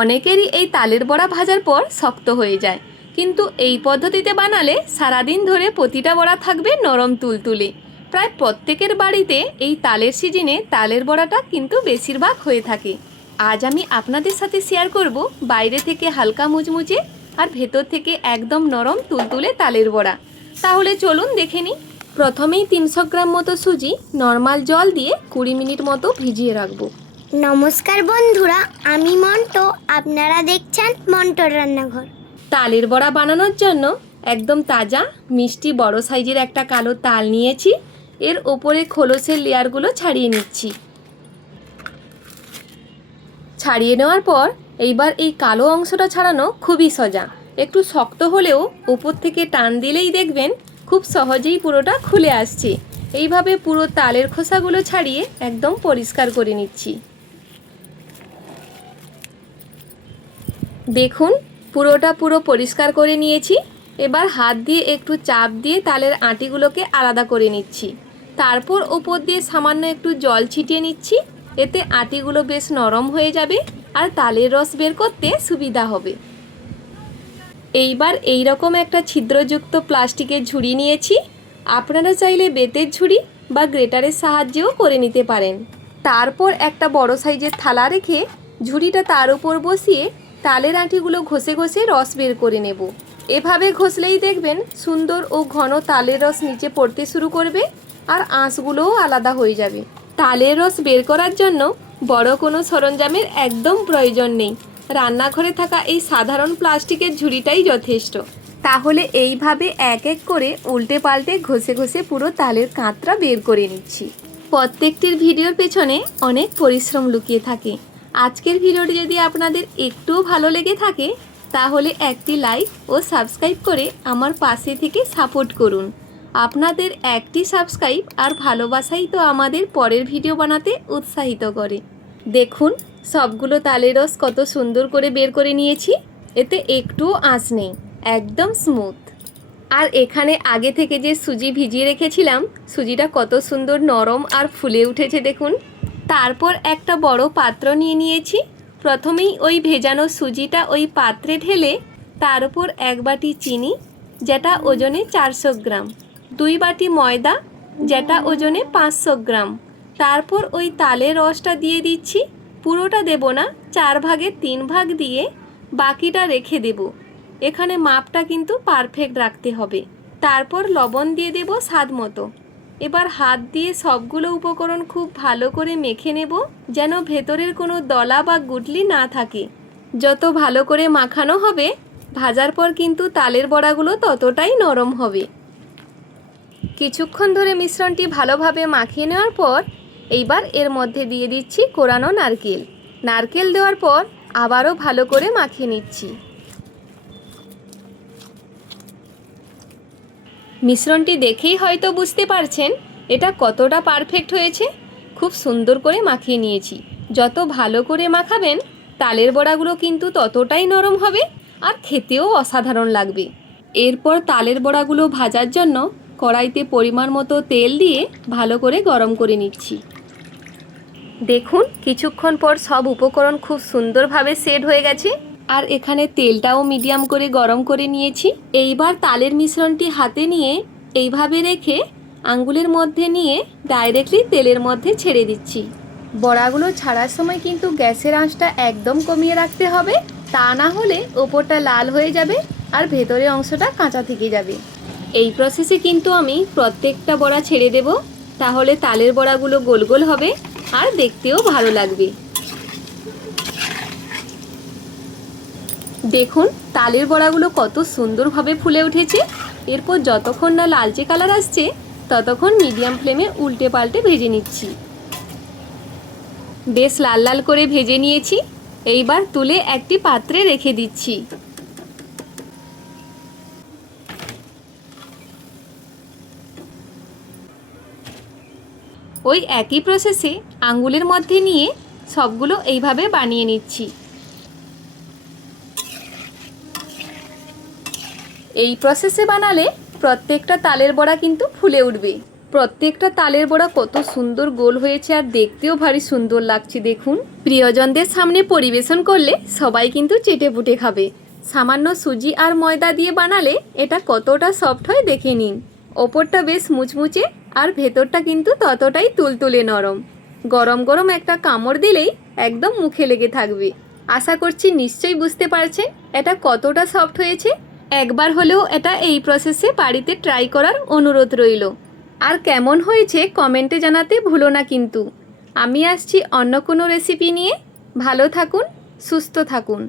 অনেকেরই এই তালের বড়া ভাজার পর শক্ত হয়ে যায়, কিন্তু এই পদ্ধতিতে বানালে সারাদিন ধরে প্রতিটা বড়া থাকবে নরম তুলতুলে। প্রায় প্রত্যেকের বাড়িতে এই তালের সিজনে তালের বড়াটা কিন্তু বেশিরভাগ হয়ে থাকে। আজ আমি আপনাদের সাথে শেয়ার করব বাইরে থেকে হালকা মুচমুচে আর ভেতর থেকে একদম নরম তুলতুলে তালের বড়া। তাহলে চলুন দেখে নিই। প্রথমেই 300 গ্রাম মতো সুজি নর্মাল জল দিয়ে 20 মিনিট মতো ভিজিয়ে রাখবো। নমস্কার বন্ধুরা, আমি মন্টো, আপনারা দেখছেন মন্টোর রান্নাঘর। তালের বড়া বানানোর জন্য একদম তাজা মিষ্টি বড় সাইজের একটা কালো তাল নিয়েছি। এর ওপরে খোলসের লেয়ারগুলো ছাড়িয়ে নিচ্ছি। ছাড়িয়ে নেওয়ার পর এইবার এই কালো অংশটা ছাড়ানো খুবই সোজা। একটু শক্ত হলেও উপর থেকে টান দিলেই দেখবেন খুব সহজেই পুরোটা খুলে আসছে। এইভাবে পুরো তালের খোসাগুলো ছাড়িয়ে একদম পরিষ্কার করে নিচ্ছি। দেখুন পুরোটা পরিষ্কার করে নিয়েছি। এবার হাত দিয়ে একটু চাপ দিয়ে তালের আঁটিগুলোকে আলাদা করে নিচ্ছি। তারপর ওপর দিয়ে সামান্য একটু জল ছিটিয়ে নিচ্ছি। এতে আঁটিগুলো বেশ নরম হয়ে যাবে আর তালের রস বের করতে সুবিধা হবে। এইবার এই রকম একটা ছিদ্রযুক্ত প্লাস্টিকের ঝুড়ি নিয়েছি। আপনারা চাইলে বেতের ঝুড়ি বা গ্রেটারের সাহায্যেও করে নিতে পারেন। তারপর একটা বড় সাইজের থালা রেখে ঝুড়িটা তার উপর বসিয়ে তালের আঁটিগুলো ঘষে ঘষে রস বের করে নেব। এভাবে ঘষলেই দেখবেন সুন্দর ও ঘন তালের রস নিচে পড়তে শুরু করবে আর আঁশগুলোও আলাদা হয়ে যাবে। তালের রস বের করার জন্য বড় কোনো সরঞ্জামের একদম প্রয়োজন নেই। রান্নাঘরে থাকা এই সাধারণ প্লাস্টিকের ঝুড়িটাই যথেষ্ট। তাহলে এইভাবে এক এক করে উল্টে পাল্টে ঘষে ঘষে পুরো তালের কাঁচটা বের করে নিচ্ছি। প্রত্যেকটির ভিডিওর পেছনে অনেক পরিশ্রম লুকিয়ে থাকে। আজকের ভিডিওটি যদি আপনাদের একটুও ভালো লেগে থাকে তাহলে একটি লাইক ও সাবস্ক্রাইব করে আমার পাশে থেকে সাপোর্ট করুন। আপনাদের একটি সাবস্ক্রাইব আর ভালোবাসাই তো আমাদের পরের ভিডিও বানাতে উৎসাহিত করে। দেখুন সবগুলো তালের রস কত সুন্দর করে বের করে নিয়েছি। এতে একটুও আঁশ নেই, একদম স্মুথ। আর এখানে আগে থেকে যে সুজি ভিজিয়ে রেখেছিলাম, সুজিটা কত সুন্দর নরম আর ফুলে উঠেছে দেখুন। তারপর একটা বড় পাত্র নিয়ে নিয়েছি। প্রথমেই ওই ভেজানো সুজিটা ওই পাত্রে ঢেলে তার উপর 1 বাটি চিনি যেটা ওজনে 400 গ্রাম, 2 বাটি ময়দা যেটা ওজনে 500 গ্রাম, তারপর ওই তালের রসটা দিয়ে দিচ্ছি। পুরোটা দেব না, 4 ভাগের 3 ভাগ দিয়ে বাকিটা রেখে দেব। এখানে মাপটা কিন্তু পারফেক্ট রাখতে হবে। তারপর লবণ দিয়ে দেব স্বাদ মতো। এবার হাত দিয়ে সবগুলো উপকরণ খুব ভালো করে মেখে নেব, যেন ভেতরের কোনো দলা বা গুটলি না থাকে। যত ভালো করে মাখানো হবে ভাজার পর কিন্তু তালের বড়াগুলো ততটাই নরম হবে। কিছুক্ষণ ধরে মিশ্রণটি ভালোভাবে মাখিয়ে নেওয়ার পর এইবার এর মধ্যে দিয়ে দিচ্ছি কোরানো নারকেল। নারকেল দেওয়ার পর আবারও ভালো করে মাখিয়ে নিচ্ছি। মিশ্রণটি দেখেই হয়তো বুঝতে পারছেন এটা কতটা পারফেক্ট হয়েছে। খুব সুন্দর করে মাখিয়ে নিয়েছি। যত ভালো করে মাখাবেন তালের বড়াগুলো কিন্তু ততটাই নরম হবে আর খেতেও অসাধারণ লাগবে। এরপর তালের বড়াগুলো ভাজার জন্য কড়াইতে পরিমাণ মতো তেল দিয়ে ভালো করে গরম করে নিচ্ছি। দেখুন কিছুক্ষণ পর সব উপকরণ খুব সুন্দরভাবে সেট হয়ে গেছে আর এখানে তেলটাও মিডিয়াম করে গরম করে নিয়েছি। এইবার তালের মিশ্রণটি হাতে নিয়ে এইভাবে রেখে আঙ্গুলের মধ্যে নিয়ে ডাইরেক্টলি তেলের মধ্যে ছেড়ে দিচ্ছি। বড়াগুলো ছাড়ার সময় কিন্তু গ্যাসের আঁচটা একদম কমিয়ে রাখতে হবে, তা না হলে ওপরটা লাল হয়ে যাবে আর ভেতরের অংশটা কাঁচা থেকে যাবে। এই প্রসেসে কিন্তু আমি প্রত্যেকটা বড়া ছেড়ে দেব, তাহলে তালের বড়াগুলো গোল গোল হবে আর দেখতেও ভালো লাগবে। দেখুন তালের বড়াগুলো কত সুন্দরভাবে ফুলে উঠেছে। এরপর যতক্ষণ না লালচে কালার আসছে ততক্ষণ মিডিয়াম ফ্লেমে উল্টে পাল্টে ভেজে নিচ্ছি। বেশ লাল লাল করে ভেজে নিয়েছি। এইবার তুলে একটি পাত্রে রেখে দিচ্ছি। ওই একই প্রসেসে আঙ্গুলের মধ্যে নিয়ে সবগুলো এইভাবে বানিয়ে নিচ্ছি। এই প্রসেসে বানালে প্রত্যেকটা তালের বড়া কিন্তু ফুলে উঠবে। প্রত্যেকটা তালের বড়া কত সুন্দর গোল হয়েছে আর দেখতেও ভারী সুন্দর লাগছে দেখুন। প্রিয়জনদের সামনে পরিবেশন করলে সবাই কিন্তু চেটেপুটে খাবে। সামান্য সুজি আর ময়দা দিয়ে বানালে এটা কতটা সফট হয় দেখে নিন। ওপরটা বেশ মুচমুচে আর ভেতরটা কিন্তু ততটাই তুলতুলে নরম। গরম গরম একটা কামড় দিলেই একদম মুখে লেগে থাকবে। আশা করছি নিশ্চয়ই বুঝতে পারছেন এটা কতটা সফট হয়েছে। একবার হলেও এটা এই প্রসেসে বাড়িতে ট্রাই করার অনুরোধ রইল। আর কেমন হয়েছে কমেন্টে জানাতে ভুলো না কিন্তু। আমি আসছি অন্য কোনো রেসিপি নিয়ে। ভালো থাকুন, সুস্থ থাকুন।